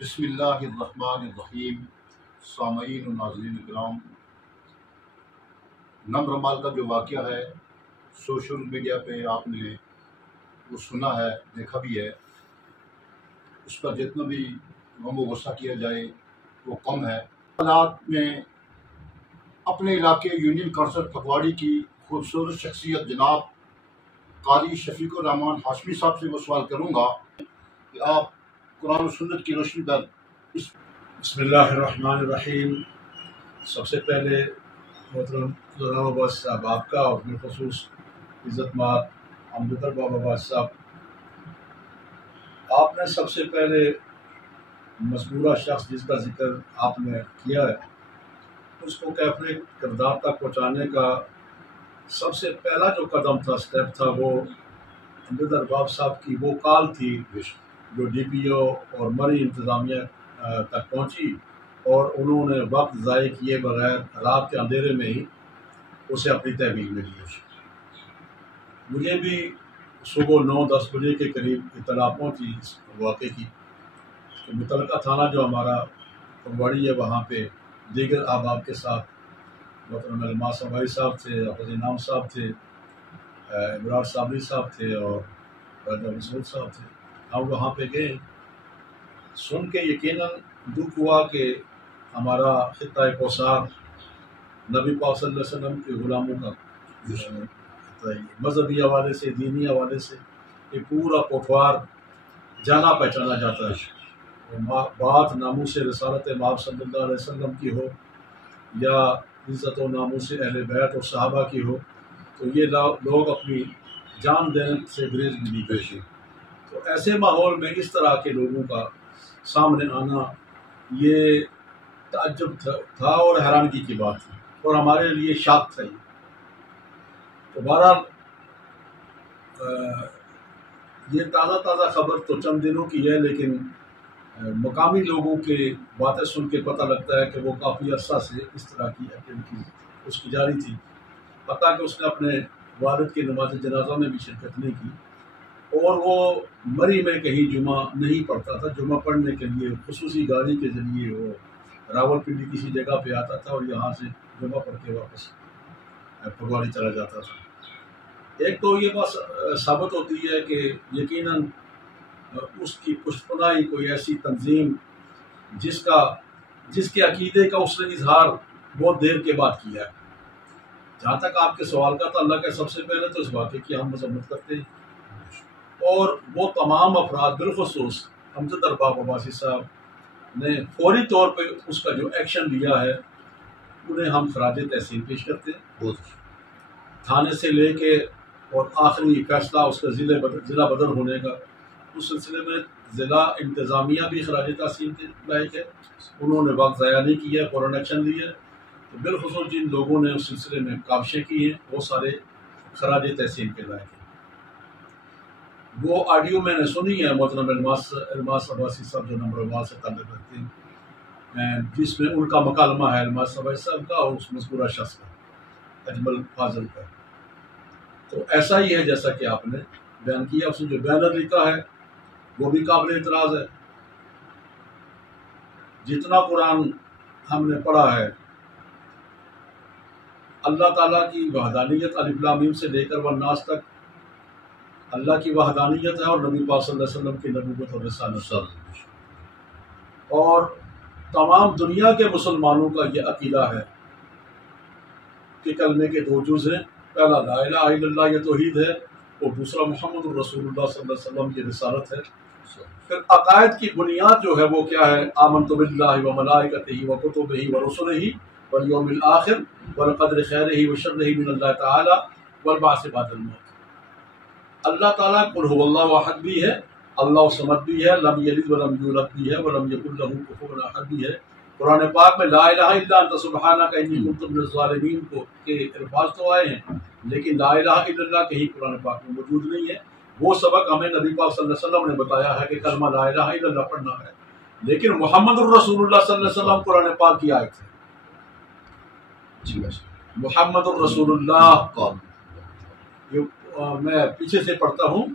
بسم اللہ الرحمن الرحیم۔ سامعین و ناظرین کرام، نم رمال کا جو واقعہ ہے سوشل میڈیا پہ آپ نے وہ سنا ہے، دیکھا بھی ہے۔ اس پر جتنا بھی غم و غصہ کیا جائے وہ کم ہے۔ حالات میں اپنے علاقے یونین کونسل پھگواڑی کی خوبصورت شخصیت جناب قاری شفیق الرحمان ہاشمی صاحب سے وہ سوال کروں گا کہ آپ قرآن و سنت کی روشنی پر بسم اللہ الرحمن الرحیم۔ سب سے پہلے محترم مولانا عباس صاحب آپ کا اور بالخصوص عزت مآب امجد بابا عباس صاحب، آپ نے سب سے پہلے مذکورہ شخص جس کا ذکر آپ نے کیا ہے اس کو کیفر کردار تک پہنچانے کا سب سے پہلا جو قدم تھا، سٹیپ تھا، وہ امجد ارباب صاحب کی وہ کال تھی جو ڈی پی او اور مری انتظامیہ تک پہنچی، اور انہوں نے وقت ضائع کیے بغیر رات کے اندھیرے میں ہی اسے اپنی تحویل میں لیا۔ مجھے بھی صبح 9-10 بجے کے قریب اطلاع پہنچی اس واقعے کی کہ متعلقہ تھانہ جو ہمارا پھگواڑی ہے وہاں پہ دیگر احباب کے ساتھ محترم علماء سمائی صاحب تھے، حافظ انعام صاحب تھے، ابرار صابری صاحب تھے اور راجہ مسعود صاحب تھے۔ ہم وہاں پہ گئے، سن کے یقیناً دکھ ہوا کہ ہمارا خطہ کوثر نبی پاک صلی اللہ علیہ وسلم کے غلاموں کا مذہبی حوالے سے، دینی حوالے سے یہ پورا کوٹوار جانا پہچانا جاتا ہے۔ بات ناموس رسالت مآب صلی اللہ علیہ وسلم کی ہو یا عزت و ناموس اہل بیت اور صحابہ کی ہو تو یہ لوگ اپنی جان دینے سے گریز بھی نہیں کرتے۔ تو ایسے ماحول میں اس طرح کے لوگوں کا سامنے آنا یہ تعجب تھا اور حیرانگی کی بات تھی، اور ہمارے لیے شاک تھا۔ تو بہرحال یہ تازہ خبر تو چند دنوں کی ہے، لیکن مقامی لوگوں کے باتیں سن کے پتہ لگتا ہے کہ وہ کافی عرصہ سے اس طرح کی ایکٹیویٹی اس کی جاری تھی، حتیٰ کہ اس نے اپنے والد کے نماز جنازہ میں بھی شرکت نہیں کی، اور وہ مری میں کہیں جمعہ نہیں پڑھتا تھا۔ جمعہ پڑھنے کے لیے خصوصی گاڑی کے ذریعے وہ راولپنڈی کسی جگہ پہ آتا تھا اور یہاں سے جمعہ پڑھ کے واپس پھگواڑی چلا جاتا تھا۔ ایک تو یہ بات ثابت ہوتی ہے کہ یقیناً اس کی پشت پناہی کوئی ایسی تنظیم جس کے عقیدے کا اس نے اظہار بہت دیر کے بعد کیا ہے۔ جہاں تک آپ کے سوال کا تعلق ہے، سب سے پہلے تو اس واقعے کی ہم مذمت کرتے ہیں، اور وہ تمام افراد بالخصوص امجد ارباب عباسی صاحب نے فوری طور پہ اس کا جو ایکشن لیا ہے انہیں ہم خراج تحسین پیش کرتے ہیں۔ تھانے سے لے کے اور آخری فیصلہ اس کا ضلع بدر ہونے کا، اس سلسلے میں ضلع انتظامیہ بھی خراج تحسین کے لائق ہے۔ انہوں نے وقت ضائع نہیں کیا، فوراً ایکشن لیا۔ تو بالخصوص جن لوگوں نے اس سلسلے میں کاوشیں کی ہیں وہ سارے خراج تحسین کے لائق ہیں۔ وہ آڈیو میں نے سنی ہے محترم الماس عباسی صاحب جو نمبر 1 سے تعلق رکھتے ہیں، جس میں ان کا مکالمہ ہے الماس عباسی صاحب کا اور اس مذکورہ شخص کا، اجمل فاضل کا۔ تو ایسا ہی ہے جیسا کہ آپ نے بیان کیا۔ اس نے جو بینر لکھا ہے وہ بھی قابل اعتراض ہے۔ جتنا قرآن ہم نے پڑھا ہے، اللہ تعالیٰ کی وحدانیت الف لام میم سے لے کر والناس تک اللہ کی وحدانیت ہے، اور نبی پاک صلی اللہ علیہ وسلم کی نبوت اور رسالت، اور تمام دنیا کے مسلمانوں کا یہ عقیدہ ہے کہ کلمے کے 2 جز ہیں، پہلا لا الہ الا اللہ یہ توحید ہے، اور دوسرا محمد الرسول اللہ صلی اللہ علیہ وسلم کی رسالت ہے۔ پھر عقائد کی بنیاد جو ہے وہ کیا ہے؟ آمنت باللہ وملائکتہ وکتبہ ورسلہ والیوم الآخر والقدر خیرہ وشرہ من اللہ تعالی والبعث بعد الموت۔ اللہ تعالیٰ قل هو اللہ احد بھی ہے، اللہ صمد بھی ہے، لم یلد ولم یولد بھی ہے، ولم یکن لہ کفوا احد بھی ہے۔ قرآن پاک میں لا الہ الا انت سبحانک انی کنت من الظالمین کو کے الفاظ تو آئے ہیں، لیکن لا الہ الا اللہ کہیں قرآن پاک میں موجود نہیں ہے۔ وہ سبق ہمیں نبی پاک صلی اللہ علیہ وسلم نے بتایا ہے کہ کلمہ لا الہ الا اللہ پڑھنا ہے، لیکن محمد الرسول اللہ صلی اللہ علیہ وسلم قرآن پاک کی آیت ہے۔ محمد الرسول اللہ، میں پیچھے سے پڑھتا ہوں،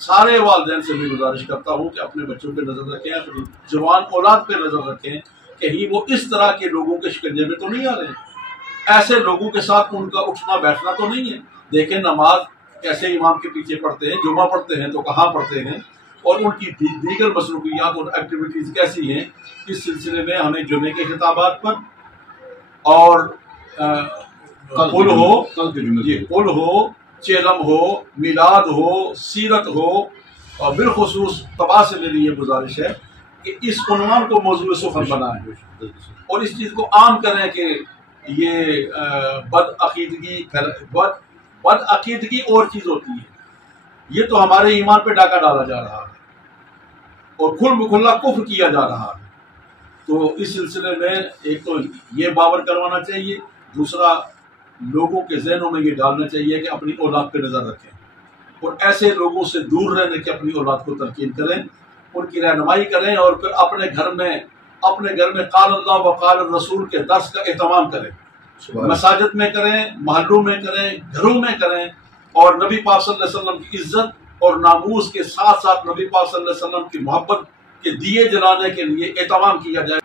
سارے والدین سے بھی گزارش کرتا ہوں کہ اپنے بچوں پہ نظر رکھیں، اپنی جوان اولاد پہ نظر رکھیں، کہیں وہ اس طرح کے لوگوں کے شکنجے میں تو نہیں آ رہے ہیں، ایسے لوگوں کے ساتھ ان کا اٹھنا بیٹھنا تو نہیں ہے۔ دیکھیں نماز کیسے امام کے پیچھے پڑھتے ہیں، جمعہ پڑھتے ہیں تو کہاں پڑھتے ہیں، اور ان کی دیگر مصروفیات اور ایکٹیویٹیز کیسی ہیں۔ اس سلسلے میں ہمیں جمعے کے خطابات پر اور قل ہو، چیلم ہو، میلاد ہو، سیرت ہو، اور بالخصوص طبع سے میری یہ گزارش ہے کہ اس عنوان کو موضوع سخن بنائیں اور اس چیز کو عام کریں کہ یہ بد عقیدگی اور چیز ہوتی ہے، یہ تو ہمارے ایمان پہ ڈاکہ ڈالا جا رہا ہے اور کھل بکھلا کفر کیا جا رہا ہے۔ تو اس سلسلے میں ایک تو یہ باور کروانا چاہیے، دوسرا لوگوں کے ذہنوں میں یہ ڈالنا چاہیے کہ اپنی اولاد پہ نظر رکھیں اور ایسے لوگوں سے دور رہنے کی اپنی اولاد کو تلقین کریں، ان کی رہنمائی کریں، اور پھر اپنے گھر میں قال اللہ و قال الرسول کے درس کا اہتمام کریں، مساجد میں کریں، محلوں میں کریں، گھروں میں کریں، اور نبی پاک صلی اللہ علیہ وسلم کی عزت اور ناموس کے ساتھ ساتھ نبی پاک صلی اللہ علیہ وسلم کی محبت کے دیے جلانے کے لیے اہتمام کیا جائے۔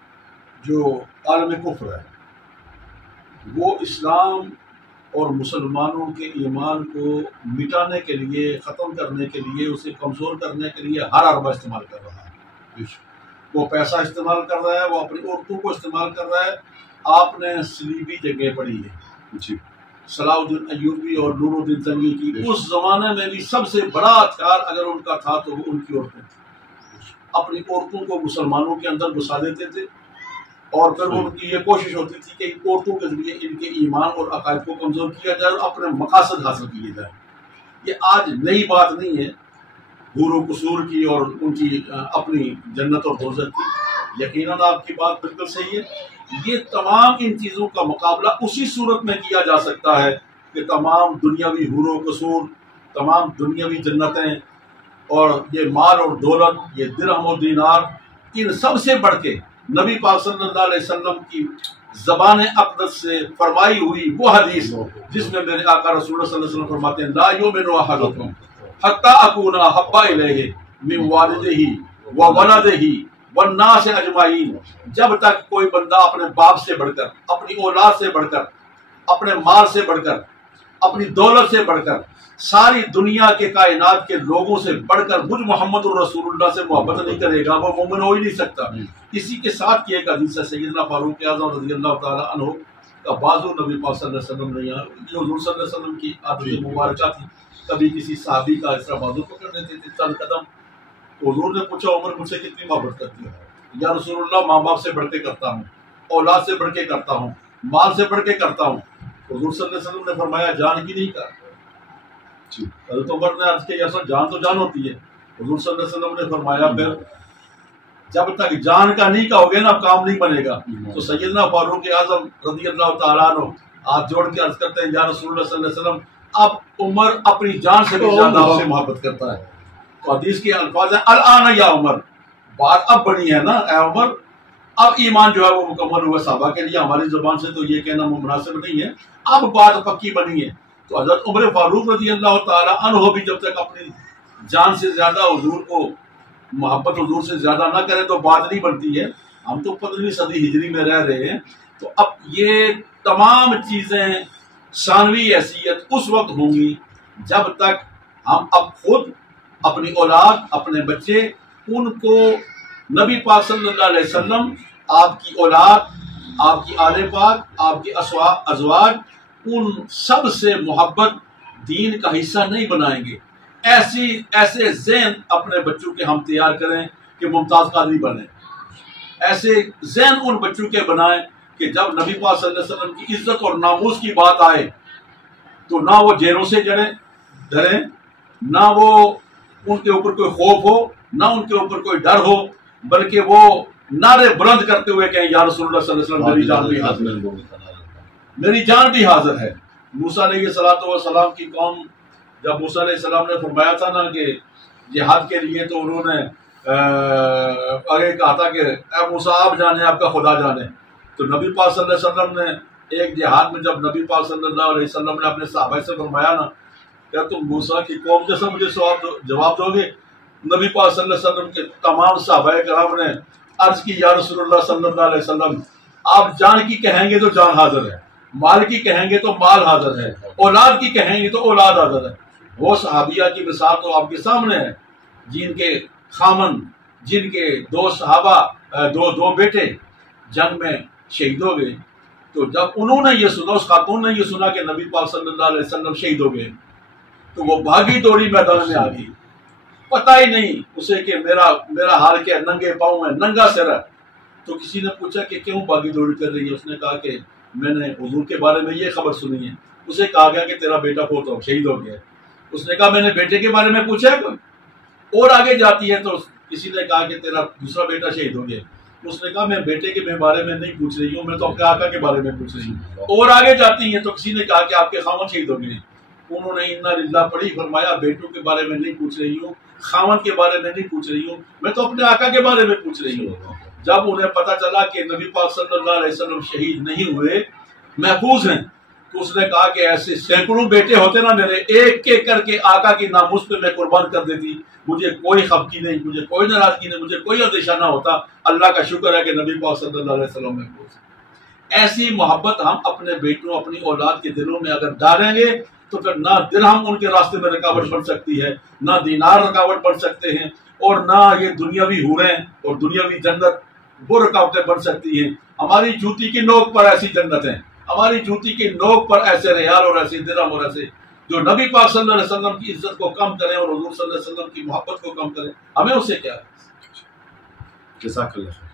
جو عالم کفر ہے وہ اسلام اور مسلمانوں کے ایمان کو مٹانے کے لیے، ختم کرنے کے لیے، اسے کمزور کرنے کے لیے ہر حربہ استعمال کر رہا ہے۔ وہ پیسہ استعمال کر رہا ہے، وہ اپنی عورتوں کو استعمال کر رہا ہے۔ آپ نے صلیبی جنگیں پڑھی ہیں، صلاح الدین ایوبی اور نور الدین زنگی کی، اس زمانے میں بھی سب سے بڑا ہتھیار اگر ان کا تھا تو وہ ان کی عورتیں تھیں۔ اپنی عورتوں کو مسلمانوں کے اندر گھسا دیتے تھے، اور پھر ان کی یہ کوشش ہوتی تھی کہ عورتوں کے ذریعے ان کے ایمان اور عقائد کو کمزور کیا جائے اور اپنے مقاصد حاصل کیے جائیں۔ یہ آج نئی بات نہیں ہے حور و قصور کی اور ان کی اپنی جنت اور دوزخ کی، یقیناً آپ کی بات بالکل صحیح ہے۔ یہ تمام ان چیزوں کا مقابلہ اسی صورت میں کیا جا سکتا ہے کہ تمام دنیاوی حور و قصور، تمام دنیاوی جنتیں اور یہ مال اور دولت، یہ درہم و دینار، ان سب سے بڑھ کے نبی پاک صلی اللہ علیہ وسلم کی زبان اقدس سے فرمائی ہوئی وہ حدیث جس میں میرے آقا رسول اللہ صلی اللہ علیہ وسلم فرماتے ہیں لا یؤمن احدکم حتی اکون احب الیہ من والدہ وولدہ والناس اجمعین، جب تک کوئی بندہ اپنے باپ سے بڑھ کر، اپنی اولاد سے بڑھ کر، اپنے مال سے بڑھ کر، اپنی دولت سے بڑھ کر، ساری دنیا کے کائنات کے لوگوں سے بڑھ کر مجھ محمد الرسول اللہ سے محبت نہیں کرے گا، وہ مومن ہو ہی نہیں سکتا۔ اسی کے ساتھ کی ایک حدیث ہے سیدنا فاروق اعظم رضی اللہ تعالیٰ عنہ کا بازو نبی پاک صلی اللہ علیہ وسلم نے، جو حضور صلی اللہ علیہ وسلم کی عادت مبارکہ تھی، کبھی کسی صحابی کا اس طرح بازو پکڑ لیتے تھے چند قدم، تو حضور نے پوچھا عمر مجھ سے کتنی محبت کرتی ہے؟ یا رسول اللہ ماں باپ سے بڑھ کے کرتا ہوں، اولاد سے بڑھ کے کرتا ہوں، مال سے بڑھ کے کرتا ہوں۔ حضور صلی اللہ علیہ وسلم نے فرمایا جان کی نہیں کر۔ حضرت عمر نے عرض کیا اصل جان تو جان ہوتی ہے۔ حضور صلی اللہ علیہ وسلم نے فرمایا پھر جب تک جان کا نہیں کہو گے نا کام نہیں بنے گا۔ تو سیدنا فاروق اعظم رضی اللہ تعالیٰ عنہ ہاتھ جوڑ کے عرض کرتے ہیں یا رسول اللہ صلی اللہ علیہ وسلم اب عمر اپنی جان سے بھی زیادہ آپ سے محبت کرتا ہے۔ تو حدیث کے الفاظ ہیں الآن یا عمر، بات اب بنی ہے نا اے عمر، اب ایمان جو ہے وہ مکمل ہوا۔ صحابہ کے لیے ہماری زبان سے تو یہ کہنا مناسب نہیں ہے، اب بات پکی بنی ہے۔ تو حضرت عمر فاروق رضی اللہ تعالیٰ عنہ بھی جب تک اپنی جان سے زیادہ حضور کو محبت حضور سے زیادہ نہ کریں تو بات نہیں بنتی ہے۔ ہم تو 15ویں صدی ہجری میں رہ رہے ہیں، تو اب یہ تمام چیزیں ثانوی حیثیت اس وقت ہوں گی جب تک ہم اب خود، اپنی اولاد، اپنے بچے، ان کو نبی پاک صلی اللہ علیہ وسلم، آپ کی اولاد، آپ کی آل پاک، آپ کی ازواج، ان سب سے محبت دین کا حصہ نہیں بنائیں گے۔ ایسے ذہن اپنے بچوں کے ہم تیار کریں کہ ممتاز قادری بنیں، ایسے ذہن ان بچوں کے بنائیں کہ جب نبی پاک صلی اللہ علیہ وسلم کی عزت اور ناموس کی بات آئے تو نہ وہ جیروں سے ڈریں، نہ وہ ان کے اوپر کوئی خوف ہو، نہ ان کے اوپر کوئی ڈر ہو، بلکہ وہ نعرے بلند کرتے ہوئے کہیں یا رسول اللہ صلی اللہ علیہ وسلم میری جان بھی حاضر ہے، میری جان بھی حاضر ہے۔ موسیٰ علیہ السلام کی قوم، جب موسیٰ علیہ السلام نے فرمایا تھا نا کہ جہاد کے لیے، تو انہوں نے آگے کہا تھا کہ اے موسیٰ آپ جانے، آپ کا خدا جانے۔ تو نبی پاک صلی اللہ علیہ وسلم نے ایک جہاد میں جب نبی پاک صلی اللہ علیہ وسلم نے اپنے صحابہ سے فرمایا نا کیا تم موسیٰ کی قوم جیسا مجھے جواب دو گے؟ نبی پاک صلی اللہ علیہ وسلم کے تمام صحابہ کرام نے عرض کی یا رسول اللہ صلی اللہ علیہ وسلم آپ جان کی کہیں گے تو جان حاضر ہے، مال کی کہیں گے تو مال حاضر ہے، اولاد کی کہیں گے تو اولاد حاضر ہے۔ وہ صحابیہ کی مثال تو آپ کے سامنے ہے جن کے خامن، جن کے دو صحابہ دو بیٹے جنگ میں شہید ہو گئے، تو جب انہوں نے یہ سنا، اس خاتون نے یہ سنا کہ نبی پاک صلی اللہ علیہ وسلم شہید ہو گئے، تو وہ بھاگی دوڑی میدان میں آ گئی، پتہ ہی نہیں اسے کہ میرا حال کیا، ننگے پاؤں میں، ننگا سر ہے۔ تو کسی نے پوچھا کہ کیوں بھاگی دوڑی کر رہی ہے؟ اس نے کہا کہ میں نے حضور کے بارے میں یہ خبر سنی ہے۔ اسے کہا گیا کہ تیرا بیٹا شہید ہو گیا۔ اس نے کہا میں نے بیٹے کے بارے میں پوچھا ہے کوئی؟ اور آگے جاتی ہے تو کسی نے کہا کہ تیرا دوسرا بیٹا شہید ہو گیا۔ اس نے کہا میں بیٹے کے بارے میں نہیں پوچھ رہی ہوں، میں تو اپنے آقا کے بارے میں پوچھ رہی ہوں۔ اور آگے جاتی ہیں تو کسی نے کہا کہ آپ کے خاوند شہید ہو گئے۔ انہوں نے انا للہ پڑھی، فرمایا بیٹوں کے بارے میں نہیں پوچھ رہی ہوں، خاوند کے بارے میں نہیں پوچھ رہی ہوں، میں تو اپنے آقا کے بارے میں پوچھ رہی ہوں۔ جب انہیں پتہ چلا کہ نبی پاک صلی اللہ علیہ وسلم شہید نہیں ہوئے، محفوظ ہیں، تو اس نے کہا کہ ایسے سینکڑوں بیٹے ہوتے نا میرے، ایک ایک کر کے آقا کی ناموس پہ میں قربان کر دیتی، مجھے کوئی خفگی نہیں، مجھے کوئی ناراضگی نہیں، مجھے کوئی اندیشہ نہ ہوتا۔ اللہ کا شکر ہے کہ نبی پاک صلی اللہ علیہ وسلم محفوظ ہے۔ ایسی محبت ہم اپنے بیٹوں، اپنی اولاد کے دلوں میں اگر ڈالیں گے تو پھر نہ درہم ان کے راستے میں رکاوٹ بن سکتی ہے، نہ دینار رکاوٹ بن سکتے ہیں، اور نہ یہ دنیاوی حوریں اور دنیاوی جنت وہ رکاوٹیں بن سکتی ہیں۔ ہماری جوتی کی نوک پر ایسی جنت ہیں، ہماری جوتی کی نوک پر ایسے ریال اور ایسے درہم اور ایسے جو نبی پاک صلی اللہ علیہ وسلم کی عزت کو کم کریں اور حضور صلی اللہ علیہ وسلم کی محبت کو کم کریں، ہمیں اسے کیا ہے؟ جزاک اللہ۔